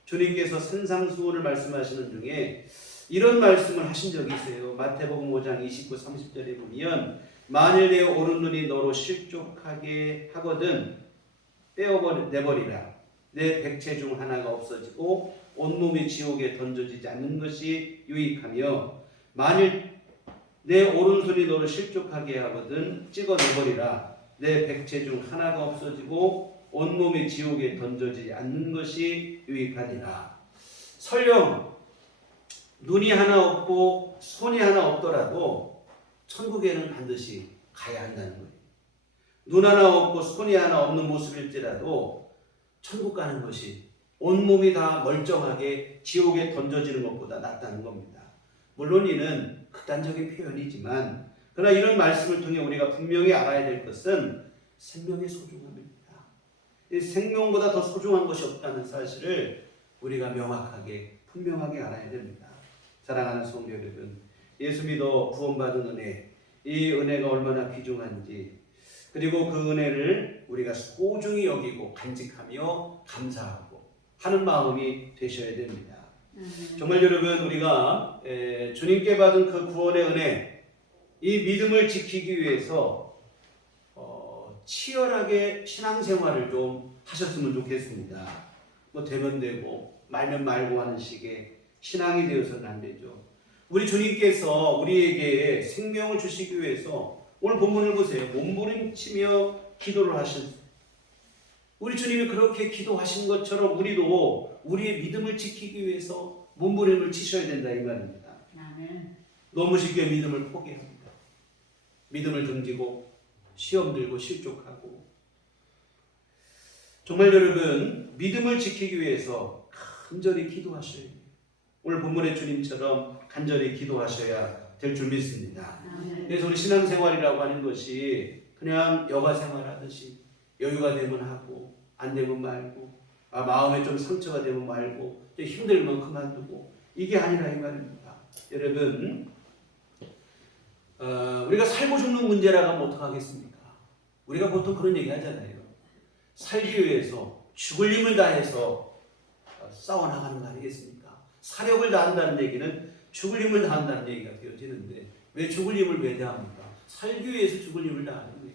주님께서 산상수훈을 말씀하시는 중에 이런 말씀을 하신 적이 있어요. 마태복음 5장 29, 30절에 보면 만일 내 오른눈이 너로 실족하게 하거든 떼어내버리라. 내 백체 중 하나가 없어지고 온몸이 지옥에 던져지지 않는 것이 유익하며 만일 내 오른손이 너를 실족하게 하거든 찍어내버리라. 내 백체 중 하나가 없어지고 온몸이 지옥에 던져지지 않는 것이 유익하니라. 설령 눈이 하나 없고 손이 하나 없더라도 천국에는 반드시 가야 한다는 거예요. 눈 하나 없고 손이 하나 없는 모습일지라도 천국 가는 것이 온몸이 다 멀쩡하게 지옥에 던져지는 것보다 낫다는 겁니다. 물론 이는 극단적인 표현이지만 그러나 이런 말씀을 통해 우리가 분명히 알아야 될 것은 생명의 소중함입니다. 이 생명보다 더 소중한 것이 없다는 사실을 우리가 명확하게 분명하게 알아야 됩니다. 사랑하는 성도 여러분, 예수 믿어 구원받은 은혜, 이 은혜가 얼마나 귀중한지 그리고 그 은혜를 우리가 소중히 여기고 간직하며 감사하고 하는 마음이 되셔야 됩니다. 정말 여러분 우리가 주님께 받은 그 구원의 은혜 이 믿음을 지키기 위해서 치열하게 신앙생활을 좀 하셨으면 좋겠습니다. 뭐 되면 되고 말면 말고 하는 식의 신앙이 되어서는 안 되죠. 우리 주님께서 우리에게 생명을 주시기 위해서 오늘 본문을 보세요. 몸부림치며 기도를 하신 우리 주님이 그렇게 기도하신 것처럼 우리도 우리의 믿음을 지키기 위해서 몸부림을 치셔야 된다 이 말입니다. 아멘. 너무 쉽게 믿음을 포기합니다. 믿음을 던지고 시험 들고 실족하고 정말 여러분 믿음을 지키기 위해서 간절히 기도하셔야 돼요. 오늘 본문의 주님처럼 간절히 기도하셔야 될 줄 믿습니다. 아멘. 그래서 우리 신앙생활이라고 하는 것이 그냥 여가생활하듯이 여유가 되면 하고 안 되면 말고 마음에 좀 상처가 되면 말고 좀 힘들면 그만두고 이게 아니라 이 말입니다. 여러분 우리가 살고 죽는 문제라고 하면 어떡하겠습니까? 우리가 보통 그런 얘기 하잖아요. 살기 위해서 죽을 힘을 다해서 싸워나가는 거 아니겠습니까? 사력을 다한다는 얘기는 죽을 힘을 다한다는 얘기가 되어지는데 왜 죽을 힘을 왜 다합니까? 살기 위해서 죽을 힘을 다하는 거예요.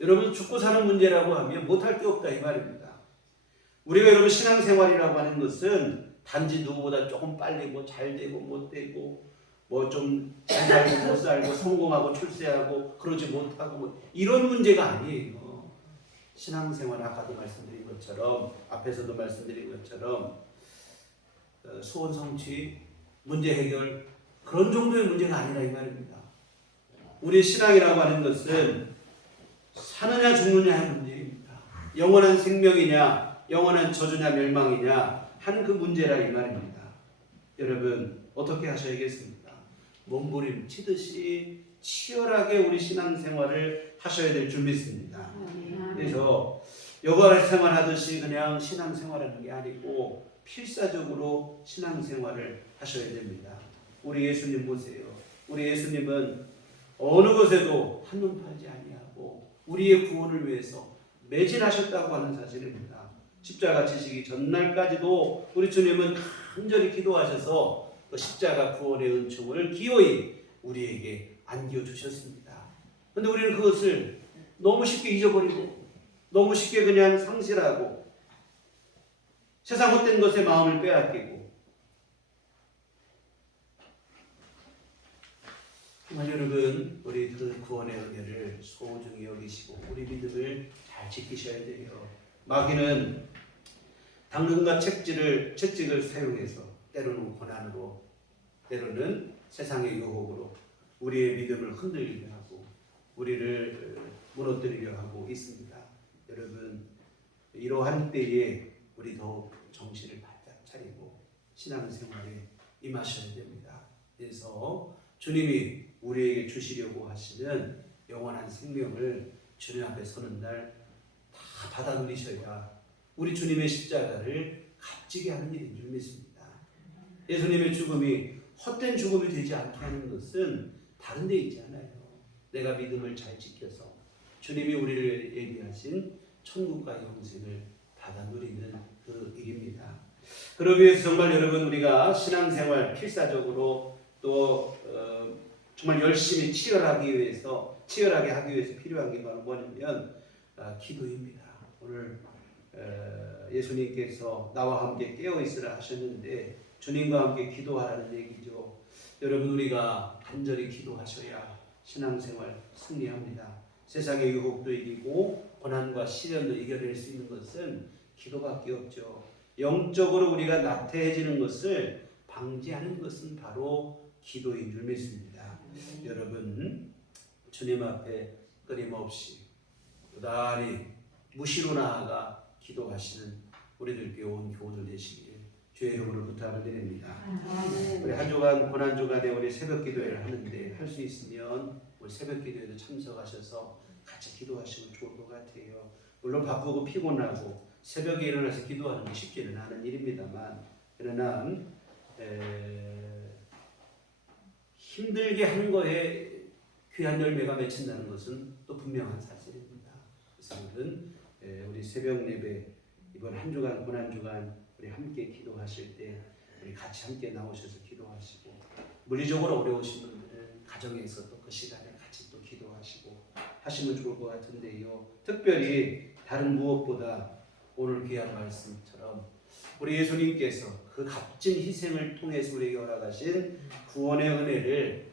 여러분 죽고 사는 문제라고 하면 못할 게 없다 이 말입니다. 우리가 여러분 신앙생활이라고 하는 것은 단지 누구보다 조금 빨리 뭐 잘 되고 못 되고 뭐 좀 잘 살고 못 살고 성공하고 출세하고 그러지 못하고 뭐 이런 문제가 아니에요. 신앙생활 아까도 말씀드린 것처럼 앞에서도 말씀드린 것처럼 소원 성취, 문제 해결 그런 정도의 문제가 아니라 이 말입니다. 우리 신앙이라고 하는 것은 사느냐 죽느냐의 문제입니다. 영원한 생명이냐 영원한 저주냐 멸망이냐 한 그 문제라 이 말입니다. 여러분 어떻게 하셔야겠습니까? 몸부림치듯이 치열하게 우리 신앙생활을 하셔야 될 줄 믿습니다. 그래서 여가 생활하듯이 그냥 신앙생활하는 게 아니고 필사적으로 신앙생활을 하셔야 됩니다. 우리 예수님 보세요. 우리 예수님은 어느 것에도 한눈 팔지 아니하고 우리의 구원을 위해서 매진하셨다고 하는 사실입니다. 십자가 지시기 전날까지도 우리 주님은 간절히 기도하셔서 그 십자가 구원의 은총을 기어이 우리에게 안겨주셨습니다. 그런데 우리는 그것을 너무 쉽게 잊어버리고 너무 쉽게 그냥 상실하고 세상 헛된 것에 마음을 빼앗기고 정말 여러분 우리 그 구원의 은혜를 소중히 여기시고 우리 믿음을 잘 지키셔야 돼요. 마귀는 당근과 채찍을 사용해서 때로는 고난으로 때로는 세상의 유혹으로 우리의 믿음을 흔들리게 하고 우리를 무너뜨리려 하고 있습니다. 여러분 이러한 때에 우리 더욱 정신을 바짝 차리고 신앙생활에 임하셔야 됩니다. 그래서 주님이 우리에게 주시려고 하시는 영원한 생명을 주님 앞에 서는 날 다 받아 누리셔야 우리 주님의 십자가를 값지게 하는 일인 줄 믿습니다. 예수님의 죽음이 헛된 죽음이 되지 않게 하는 것은 다른 데 있지 않아요. 내가 믿음을 잘 지켜서 주님이 우리를 예비하신 천국과 영생을 받아 누리는 그 일입니다. 그러기 위해서 정말 여러분 우리가 신앙생활 필사적으로 또 정말 열심히 치열하게 하기 위해서 필요한 게 바로 뭐냐면 기도입니다. 오늘 예수님께서 나와 함께 깨어 있으라 하셨는데 주님과 함께 기도하라는 얘기죠. 여러분 우리가 간절히 기도하셔야 신앙생활 승리합니다. 세상의 유혹도 이기고 고난과 시련도 이겨낼 수 있는 것은 기도밖에 없죠. 영적으로 우리가 나태해지는 것을 방지하는 것은 바로 기도인 줄 믿습니다. 여러분 주님 앞에 끊임없이 부단히 무시로 나아가 기도하시는 우리들께 온 교우들 되시길 주의 이름으로 부탁을 드립니다. 우리 한 주간 고난 주간에 우리 새벽 기도회를 하는데 할 수 있으면 우리 새벽 기도회도 참석하셔서 같이 기도하시면 좋을 것 같아요. 물론 바쁘고 피곤하고 새벽에 일어나서 기도하는 게 쉽지는 않은 일입니다만 그러나 힘들게 한 거에 귀한 열매가 맺힌다는 것은 또 분명한 사실입니다. 그래서 우리 새벽 예배 이번 한 주간 고난 주간 우리 함께 기도하실 때 우리 같이 함께 나오셔서 기도하시고 물리적으로 어려우신 분들은 가정에서 또 그 시간에 같이 또 기도하시고 하시면 좋을 것 같은데요. 특별히 다른 무엇보다 오늘 귀한 말씀처럼 우리 예수님께서 그 값진 희생을 통해서 우리에게 허락하신 구원의 은혜를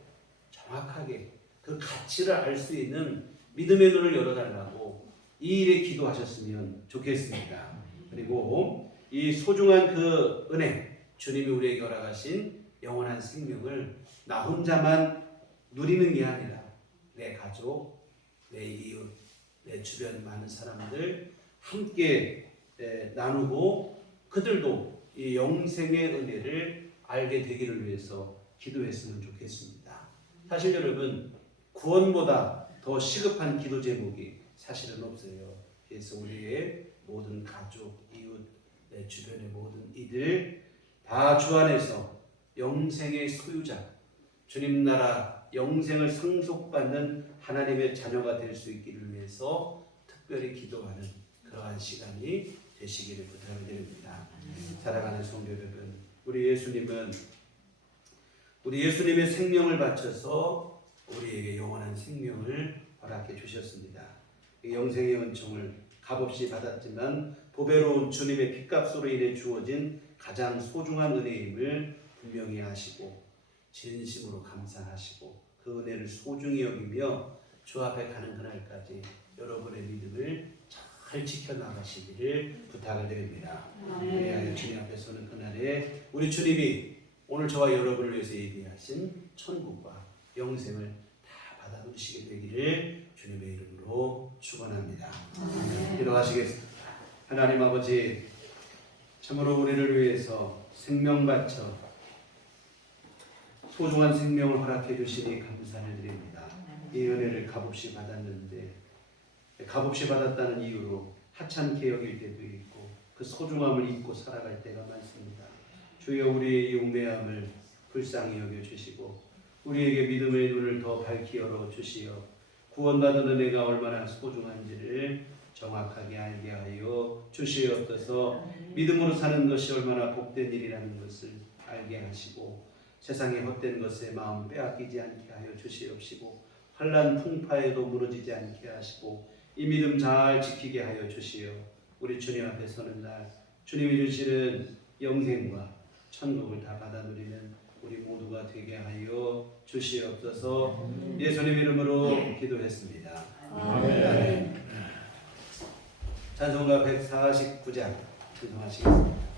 정확하게 그 가치를 알 수 있는 믿음의 눈을 열어달라고 이 일에 기도하셨으면 좋겠습니다. 그리고 이 소중한 그 은혜 주님이 우리에게 허락하신 영원한 생명을 나 혼자만 누리는 게 아니라 내 가족, 내 이웃, 내 주변 많은 사람들 함께 나누고 그들도 이 영생의 은혜를 알게 되기를 위해서 기도했으면 좋겠습니다. 사실 여러분 구원보다 더 시급한 기도 제목이 사실은 없어요. 그래서 우리의 모든 가족, 이웃, 내 주변의 모든 이들 다 주 안에서 영생의 소유자, 주님 나라 영생을 상속받는 하나님의 자녀가 될 수 있기를 위해서 특별히 기도하는 그러한 시간이 되시기를 부탁을 드립니다. 사랑하는 성도 여러분, 우리 예수님의 생명을 바쳐서 우리에게 영원한 생명을 허락해 주셨습니다. 이 영생의 은총을 값없이 받았지만 보배로운 주님의 핏값으로 인해 주어진 가장 소중한 은혜임을 분명히 아시고 진심으로 감사하시고 그 은혜를 소중히 여기며 주 앞에 가는 그날까지 여러분의 믿음을 잘 지켜나가시기를 부탁을 드립니다. 그리하여 주님 앞에 서는 그날에 우리 주님이 오늘 저와 여러분을 위해서 예비하신 천국과 영생을 다 받아 누리시게 되기를 주님의 이름으로 축원합니다. 기도하시겠습니다. 하나님 아버지, 참으로 우리를 위해서 생명 바쳐 소중한 생명을 허락해 주시니 감사를 드립니다. 이 은혜를 값없이 받았는데 값없이 받았다는 이유로 하찮게 여길 때도 있고 그 소중함을 잊고 살아갈 때가 많습니다. 주여 우리의 용매함을 불쌍히 여겨주시고 우리에게 믿음의 눈을 더 밝히 열어주시어 구원받은 은혜가 얼마나 소중한지를 정확하게 알게 하여 주시옵소서. 믿음으로 사는 것이 얼마나 복된 일이라는 것을 알게 하시고 세상의 헛된 것에 마음 빼앗기지 않게 하여 주시옵시고 환난 풍파에도 무너지지 않게 하시고 이 믿음 잘 지키게 하여 주시어 우리 주님 앞에 서는 날 주님이 주시는 영생과 천국을 다 받아 누리는 우리 모두가 되게 하여 주시옵소서. 예수님 이름으로 기도했습니다. 아멘. 찬송가 149장 찬송하시겠습니다.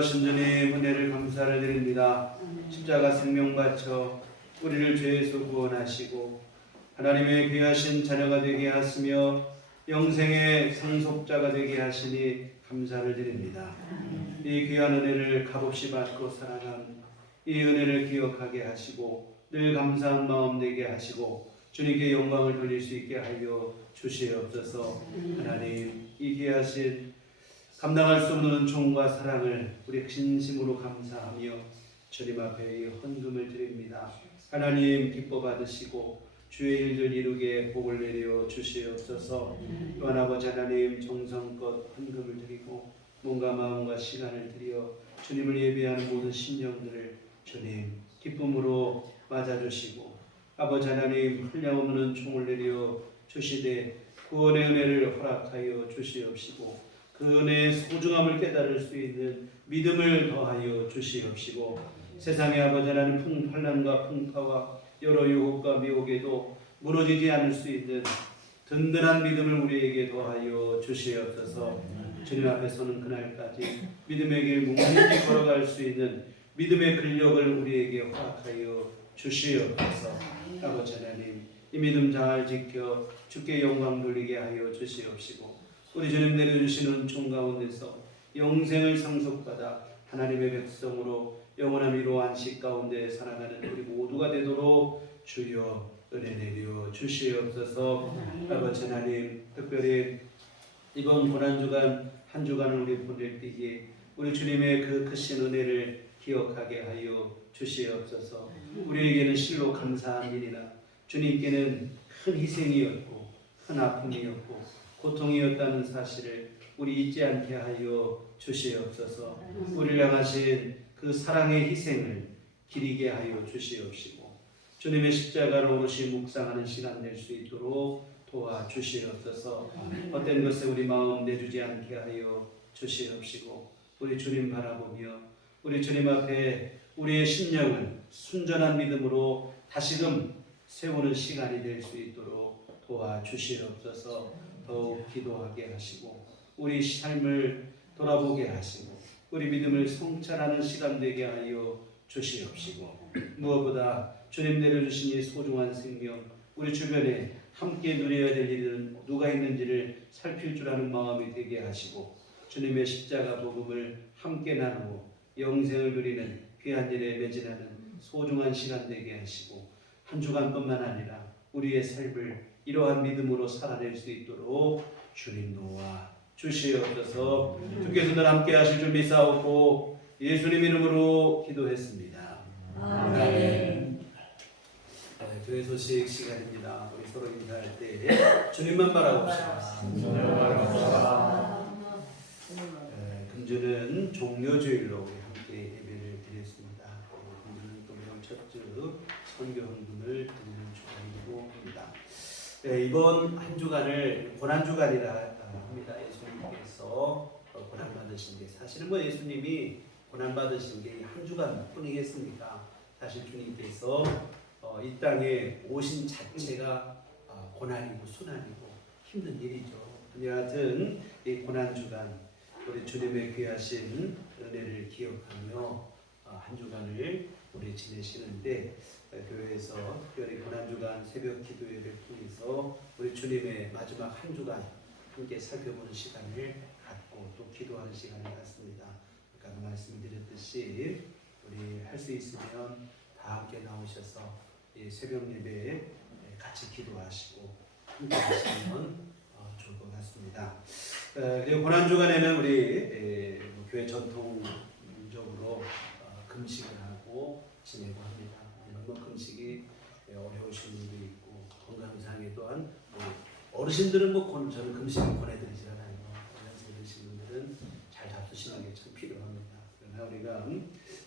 걸어가신 주님 은혜를 감사를 드립니다. 십자가 생명 바쳐 우리를 죄에서 구원하시고 하나님의 귀하신 자녀가 되게 하시며 영생의 상속자가 되게 하시니 감사를 드립니다. 이 귀한 은혜를 값없이 받고 살아간 이 은혜를 기억하게 하시고 늘 감사한 마음 내게 하시고 주님께 영광을 돌릴 수 있게 하여 주시옵소서. 하나님, 이 귀하신 감당할 수 없는 은총과 사랑을 우리 진심으로 감사하며 주님 앞에 이 헌금을 드립니다. 하나님 기뻐 받으시고 주의 일들 이루게 복을 내려 주시옵소서. 또한 아버지 하나님 정성껏 헌금을 드리고 몸과 마음과 시간을 들여 주님을 예배하는 모든 심령들을 주님 기쁨으로 맞아주시고 아버지 하나님 흘려없는 총을 내려 주시되 구원의 은혜를 허락하여 주시옵시고 그 은혜의 소중함을 깨달을 수 있는 믿음을 더하여 주시옵시고 세상의 아버지 하나님 환난과 풍파와 여러 유혹과 미혹에도 무너지지 않을 수 있는 든든한 믿음을 우리에게 더하여 주시옵소서. 주님 앞에 서는 그날까지 믿음의 길 묵묵히 걸어갈 수 있는 믿음의 근력을 우리에게 허락하여 주시옵소서. 아버지 하나님, 이 믿음 잘 지켜 주께 영광 돌리게 하여 주시옵시고 우리 주님 내려주시는 총 가운데서 영생을 상속받아 하나님의 백성으로 영원한 위로 안식 가운데 살아가는 우리 모두가 되도록 주여 은혜 내려 주시옵소서. 아버지 하나님, 특별히 이번 고난주간 한 주간을 우리 보낼 때에 우리 주님의 그 크신 은혜를 기억하게 하여 주시옵소서. 우리에게는 실로 감사한 일이나 주님께는 큰 희생이었고 큰 아픔이었고 고통이었다는 사실을 우리 잊지 않게 하여 주시옵소서. 우리를 향하신 그 사랑의 희생을 기리게 하여 주시옵시고 주님의 십자가를 오롯이 묵상하는 시간 될 수 있도록 도와주시옵소서. 헛된 것에 우리 마음 내주지 않게 하여 주시옵시고 우리 주님 바라보며 우리 주님 앞에 우리의 심령을 순전한 믿음으로 다시금 세우는 시간이 될 수 있도록 도와주시옵소서. 더욱 기도하게 하시고 우리 삶을 돌아보게 하시고 우리 믿음을 성찰하는 시간 되게 하여 주시옵시고 무엇보다 주님 내려주신 이 소중한 생명 우리 주변에 함께 누려야 될 일은 누가 있는지를 살필 줄 아는 마음이 되게 하시고 주님의 십자가 복음을 함께 나누고 영생을 누리는 귀한 일에 매진하는 소중한 시간 되게 하시고 한 주간뿐만 아니라 우리의 삶을 이러한 믿음으로 살아낼 수 있도록 주님 도와 주시옵소서. 주께서 늘 함께 하실 줄 믿사옵고 예수님 이름으로 기도했습니다. 아멘. 교회 소식 시간입니다. 우리 서로 인사할 때 주님만 바라봅시다. 금주는 종료주일로 우리 함께 예배를 드렸습니다. 금주는 또 매월 첫주 선교 헌금을 드리는 주간이기도 합니다. 이번 한 주간을 고난 주간이라 합니다. 예수님께서 고난 받으신 게 사실은 뭐 예수님이 고난 받으신 게 한 주간 뿐이겠습니까? 사실 주님께서 이 땅에 오신 자체가 고난이고 순환이고 힘든 일이죠. 여하튼 이 고난 주간 우리 주님의 귀하신 은혜를 기억하며 한 주간을 우리 지내시는데 교회에서 특별히 고난 주간 새벽 기도회를 통해서 우리 주님의 마지막 한 주간 함께 살펴보는 시간을 갖고 또 기도하는 시간을 갖습니다. 아까 말씀드렸듯이 우리 할 수 있으면 다 함께 나오셔서 이 새벽 예배에 같이 기도하시고 함께 하시면 좋을 것 같습니다. 그리고 고난 주간에는 우리 교회 전통적으로 금식을 하고 지내고 합니다. 물론 금식이 어려우신 분도 있고 건강상에 또한 어르신들은 저는 금식을 보내드리지 않아요. 연세 드신 분들은 잘 잡수시는 게 참 필요합니다. 그러나 우리가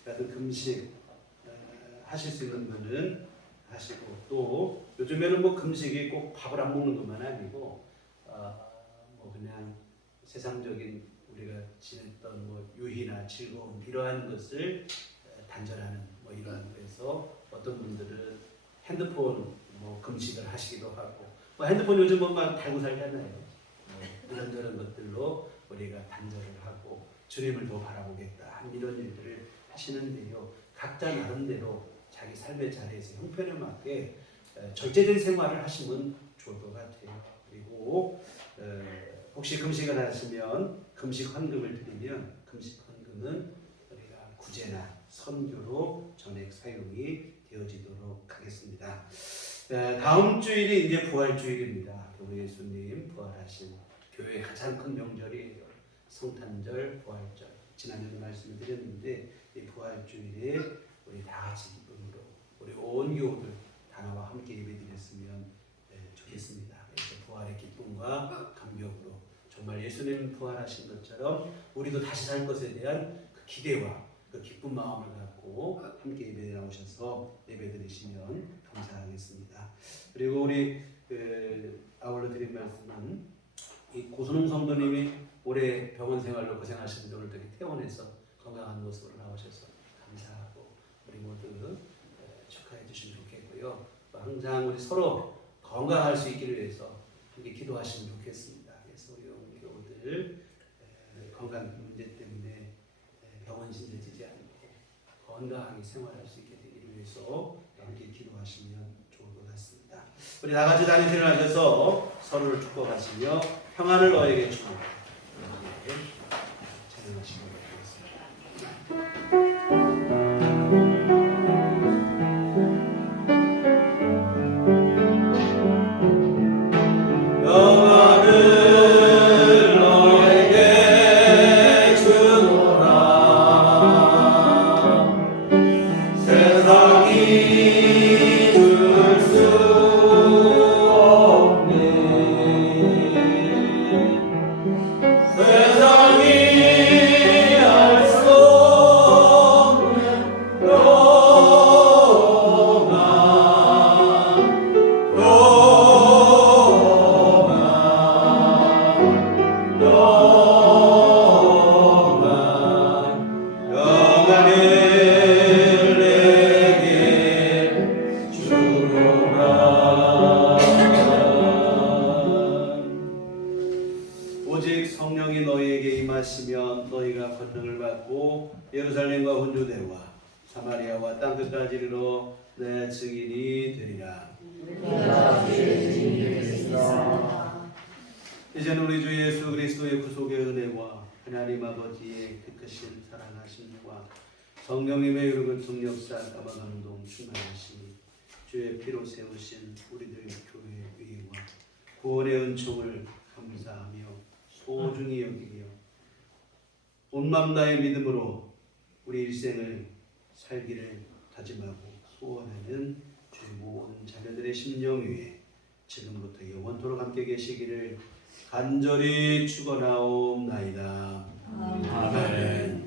같은 금식 하실 수 있는 분은 하시고 또 요즘에는 금식이 꼭 밥을 안 먹는 것만 아니고 그냥 세상적인 우리가 지냈던 유희나 즐거움 이러한 것을 단절하는 이러한 거에서 어떤 분들은 핸드폰 금식을 하시기도 하고 핸드폰 요즘 막 달고 살잖아요. 이런저런 것들로 우리가 단절을 하고 주님을 더 바라보겠다 이런 일들을 하시는데요. 각자 나름대로 자기 삶의 자리에서 형편에 맞게 절제된 생활을 하시면 좋을 것 같아요. 그리고 혹시 금식을 하시면 금식 헌금을 드리면 금식 헌금은 우리가 구제나 선교로 전액 사용이 되어지도록 하겠습니다. 다음 주일이 이제 부활주일입니다. 우리 예수님 부활하신 교회의 가장 큰 명절이에요. 성탄절, 부활절. 지난주에 말씀을 드렸는데 이 부활주일에 우리 다 같이 기쁨으로 우리 온 교우들 다 나와 함께 예배드렸으면 좋겠습니다. 그래서 부활의 기쁨과 감격으로 정말 예수님 부활하신 것처럼 우리도 다시 살 것에 대한 그 기대와 그 기쁜 마음을 갖고 함께 예배에 나오셔서 예배드리시면 감사하겠습니다. 그리고 우리 아울러 드린 말씀은 이 고순웅 성도님이 올해 병원 생활로 고생하시는데 오늘 되게 퇴원해서 건강한 모습으로 나오셔서 감사하고 우리 모두 축하해 주시면 좋겠고요. 항상 우리 서로 건강할 수 있기를 위해서 함께 기도하시면 좋겠습니다. 그래서 우리 교우들 건강 문제 때문에 병원 신세지지 않고 건강하게 생활할 수 있게 되기를 위해서 함께 기도하시면 좋을 것 같습니다. 우리 다 같이 단위세를 하셔서 서로를 축복하시며 평안을 너에게 주고 찬양하시고 오직 성령이 너희에게 임하시면 너희가 권능을 받고 예루살렘과 온주대와 사마리아와 땅끝까지 이르러 내 증인이 되리라. 이제는 우리 주 예수 그리스도의 구속의 은혜와 하나님 아버지의 그 크신 사랑하심과 성령님의 이루고 능력사 감화 감동 충만하시니 주의 피로 세우신 우리들 교회의 위와 구원의 은총을 감사하며 소중히 여기며 온맘 다의 믿음으로 우리 일생을 살기를 다짐하고 소원하는 주의 모든 자녀들의 심령 위에 지금부터 영원토록 함께 계시기를 간절히 축원하옵나이다. 아멘.